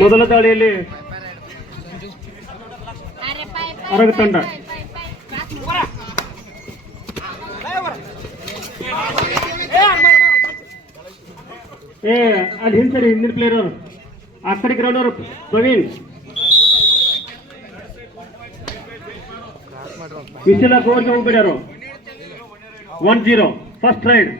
ಮೊದಲ ದಾಳಿಯಲ್ಲಿ ಅರಗ ತಂಡ ಅಲ್ಲಿ ಹಿಂದೆ ಹಿಂದಿನ ಪ್ಲೇಯರ್ ಅವರು ಆ ಕಡೆ ಗ್ರೌಂಡ್ ಅವರು ಪ್ರವೀಣ್ ವಿಶಾಲ ಗೋರ್ಗೆ ಹೋಗ್ಬಿಡ್ಯಾರು 1-0 ಫಸ್ಟ್ ರೈಡ್.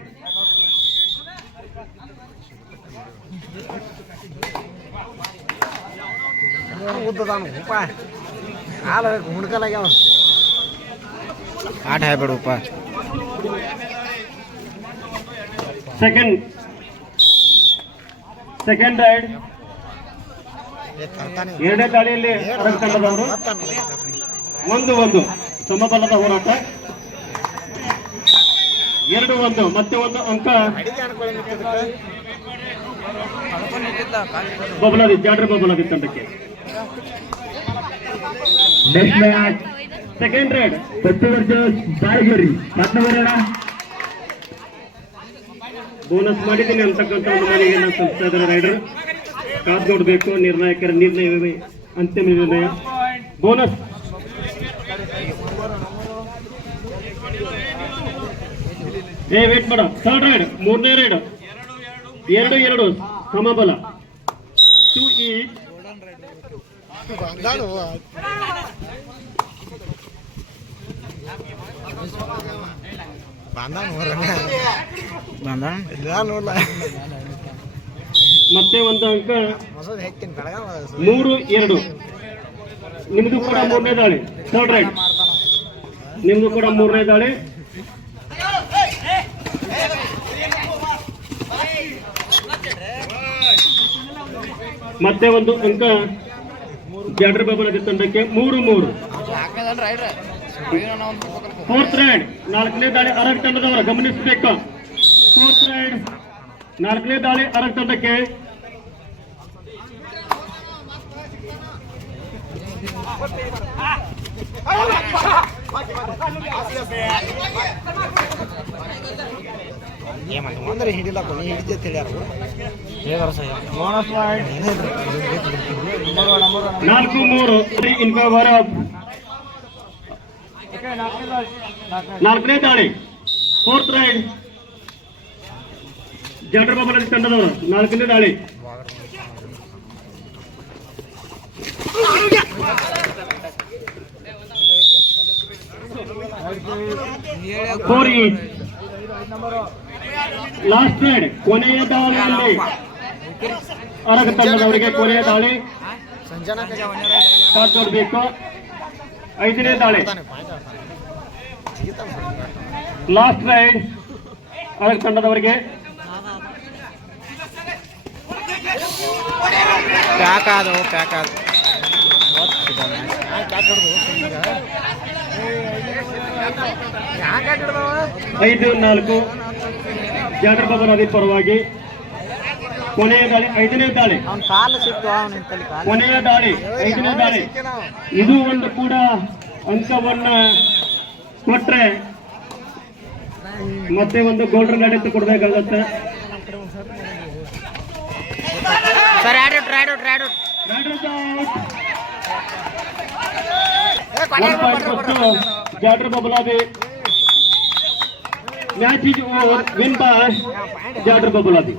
आठ है बड़ ऊपर ಸೆಕೆಂಡ್ ರೈಡ್. ಎರಡನೇ ದಾಳಿಯಲ್ಲಿ ಅರಗ ತಂಡದವರು 1-1 ಸಮಬಲದ ಹೋರಾಟ. 2-1 ಮತ್ತೆ ಒಂದು ಅಂಕ ಬಬಲಾದಿ ಜಾಡ್ರ ಬಬಲಾದಿ ತಂಡಕ್ಕೆ. Next match second raid Balageri ಪಟ್ನವರಣ ಬೋನಸ್ ಮಾಡಿದ್ದೀನಿ ಅಂತಕ್ಕಂಥ ಒಂದು ಮನೆಗೆ ನಾವು ಸಂಸ್ಥೆ ಇದ್ದಾರೆ. ರೈಡರ್ ಕಾದು ನೋಡಬೇಕು, ನಿರ್ಣಾಯಕರ ನಿರ್ಣಯವೇ ಅಂತಿಮ ನಿರ್ಣಯ. ಬೋನಸ್ ವೇಟ್ ಮಾಡ. ಥರ್ಡ್ ರೈಡ್ ಮೂರನೇ ರೈಡ್ 2-2 ಸಮಬಲ 2-each. ಮತ್ತೆ ಒಂದು ಅಂಕ 3-2. ನಿಮ್ದು ಕೂಡ ಮೂರನೇ ದಾಳಿ. ಥರ್ಡ್ ರೈಡ್ ನಿಮ್ದು ಕೂಡ ಮೂರನೇ ದಾಳಿ. ಮತ್ತೆ ಒಂದು ಅಂಕ ಜಾಡ್ರ ಬಾಬಾದಿ ತಂಡಕ್ಕೆ 3-3. ಫೋರ್ತ್ ರೈಡ್ 4ನೇ ದಾಳಿ ಅರಗ ತಂಡದವರ ಗಮನಿಸಬೇಕು. ಫೋರ್ತ್ ರೈಡ್ 4ನೇ ದಾಳಿ ಅರಗ ತಂಡಕ್ಕೆ. ಅಂದ್ರೆ ಹಿಡಿಲ್ಲ ಹಿಡಿದೆ ತಿಳಿಯಾರು 4-3 ಇನ್ ಫೇವರ್ ಆಫ್ 4ನೇ ದಾಳಿ. ಫೋರ್ತ್ ರೈಡ್ ಜಾಡ್ರ ಬಾಬಾದಿ ತಂಡದವರು 4ನೇ ದಾಳಿ. ಲಾಸ್ಟ್ ರೈಡ್ ಕೊನೆಯ ದಾಳಿಯಲ್ಲಿ ಅರಗ ತಂಡದವರಿಗೆ ಕೊನೆಯ ದಾಳಿ ಕಾದು ನೋಡಬೇಕು. 5ನೇ ದಾಳಿ ಲಾಸ್ಟ್ ರೈಡ್ ಅರಗ ತಂಡದವರಿಗೆ. ಪ್ಯಾಕ್ ಆದ 5-4 ಜಾಡ್ರ ಬಾಬಾದಿ ಪರವಾಗಿ. ಕೊನೆಯ ದಾಳಿ 5ನೇ ದಾಳಿ. ಕೊನೆಯ ದಾಳಿ 5ನೇ ದಾಳಿ. ಇದು ಒಂದು ಕೂಡ ಅಂಕವನ್ನ ಕೊಟ್ರೆ ಮತ್ತೆ ಒಂದು ಗೋಲ್ಡನ್ ಗಾಡಿ ಕೊಡ್ಬೇಕಾಗತ್ತೆ. Jadra Babadi match is over, win by Jadra ಬಾಬಾದಿ.